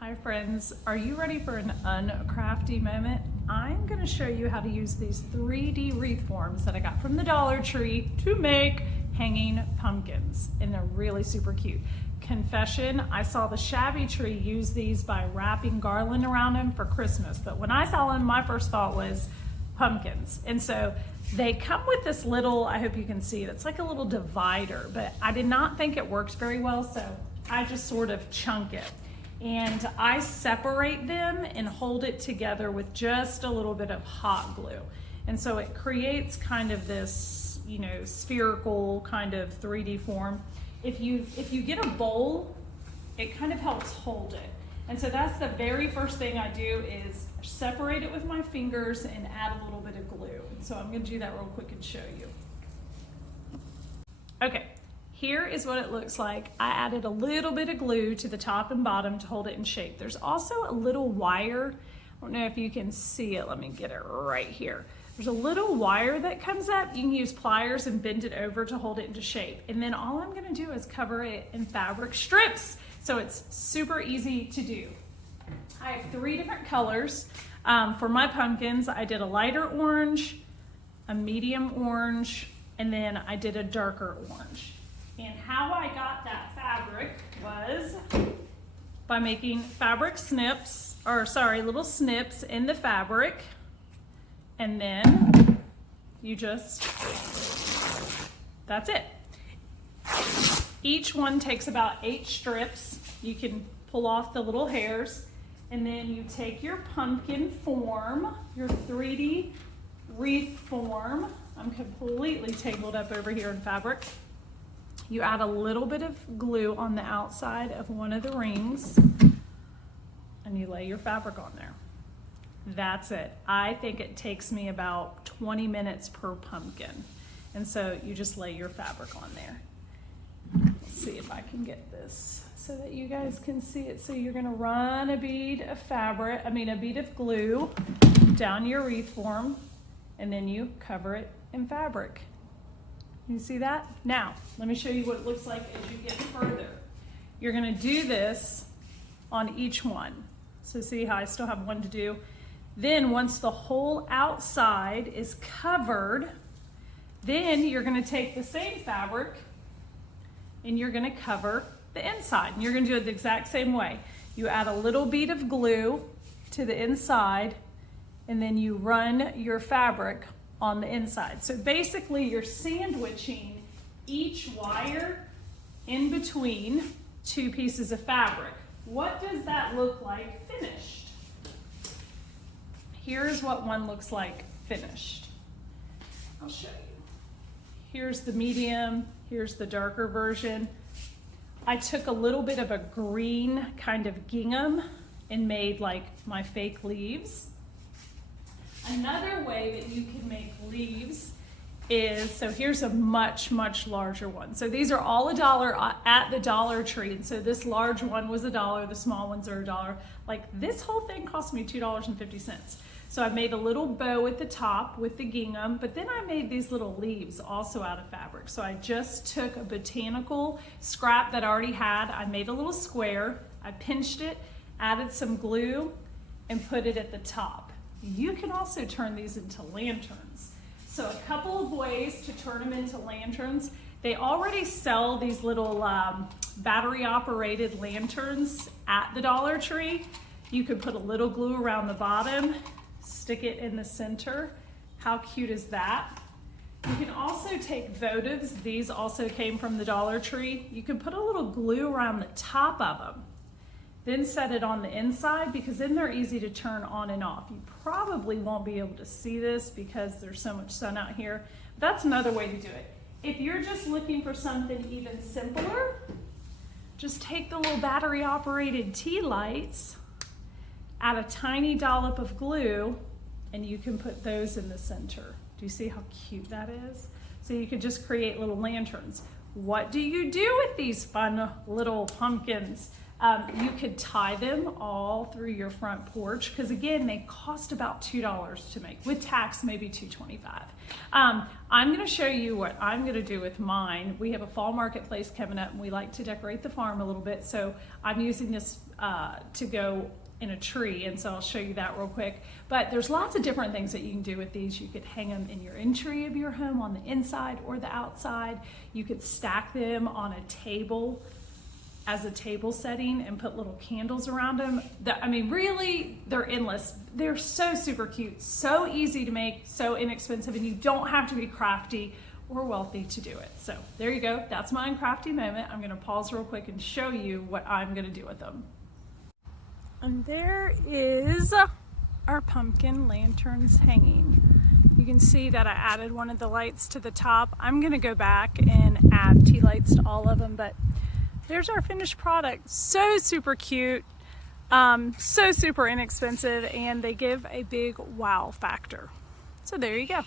Hi friends, are you ready for an uncrafty moment? I'm going to show you how to use these 3D wreath forms that I got from the Dollar Tree to make hanging pumpkins, and they're really super cute. Confession, I saw the Shabby Tree use these by wrapping garland around them for Christmas, but when I saw them, my first thought was pumpkins. And so they come with this little, I hope you can see it, it's like a little divider, but I did not think it worked very well, so I just sort of chunk it. And I separate them and hold it together with just a little bit of hot glue. And so it creates kind of this, spherical kind of 3D form. If you get a bowl, it kind of helps hold it. And so that's the very first thing I do is separate it with my fingers and add a little bit of glue. And so I'm gonna do that real quick and show you. Okay. Here is what it looks like. I added a little bit of glue to the top and bottom to hold it in shape. There's also a little wire. I don't know if you can see it. Let me get it right here. There's a little wire that comes up. You can use pliers and bend it over to hold it into shape. And then all I'm gonna do is cover it in fabric strips. So it's super easy to do. I have 3 different colors. For my pumpkins, I did a lighter orange, a medium orange, and then I did a darker orange. And how I got that fabric was by making fabric snips, little snips in the fabric. And then you that's it. Each one takes about 8 strips. You can pull off the little hairs. And then you take your pumpkin form, your 3D wreath form. I'm completely tangled up over here in fabric. You add a little bit of glue on the outside of one of the rings and you lay your fabric on there. That's it. I think it takes me about 20 minutes per pumpkin. And so you just lay your fabric on there. Let's see if I can get this so that you guys can see it. So you're gonna run a bead of glue down your wreath form, and then you cover it in fabric. You see that? Now, let me show you what it looks like as you get further. You're gonna do this on each one. So see how I still have one to do? Then once the whole outside is covered, then you're gonna take the same fabric and you're gonna cover the inside. And you're gonna do it the exact same way. You add a little bead of glue to the inside and then you run your fabric on the inside. So basically you're sandwiching each wire in between 2 pieces of fabric. What does that look like finished? Here's what one looks like finished. I'll show you. Here's the medium, here's the darker version. I took a little bit of a green kind of gingham and made like my fake leaves. Another way that you can make leaves is, so here's a much, much larger one. So these are all $1 at the Dollar Tree. And so this large one was $1, the small ones are $1. Like this whole thing cost me $2.50. So I made a little bow at the top with the gingham, but then I made these little leaves also out of fabric. So I just took a botanical scrap that I already had. I made a little square, I pinched it, added some glue, and put it at the top. You can also turn these into lanterns. So a couple of ways to turn them into lanterns. They already sell these little battery operated lanterns at the Dollar Tree. You could put a little glue around the bottom, stick it in the center. How cute is that? You can also take votives. These also came from the Dollar Tree. You can put a little glue around the top of them. Then set it on the inside because then they're easy to turn on and off. You probably won't be able to see this because there's so much sun out here. But that's another way to do it. If you're just looking for something even simpler, just take the little battery operated tea lights, add a tiny dollop of glue, and you can put those in the center. Do you see how cute that is? So you could just create little lanterns. What do you do with these fun little pumpkins? You could tie them all through your front porch, because again, they cost about $2 to make. With tax, maybe $2.25. I'm gonna show you what I'm gonna do with mine. We have a fall marketplace coming up and we like to decorate the farm a little bit, so I'm using this to go in a tree, and so I'll show you that real quick. But there's lots of different things that you can do with these. You could hang them in your entry of your home on the inside or the outside. You could stack them on a table as a table setting and put little candles around them. I mean, really, they're endless. They're so super cute, so easy to make, so inexpensive, and you don't have to be crafty or wealthy to do it. So there you go. That's my crafty moment. I'm gonna pause real quick and show you what I'm gonna do with them. And there is our pumpkin lanterns hanging. You can see that I added one of the lights to the top. I'm gonna go back and add tea lights to all of them, but there's our finished product. So super cute, so super inexpensive, and they give a big wow factor. So there you go.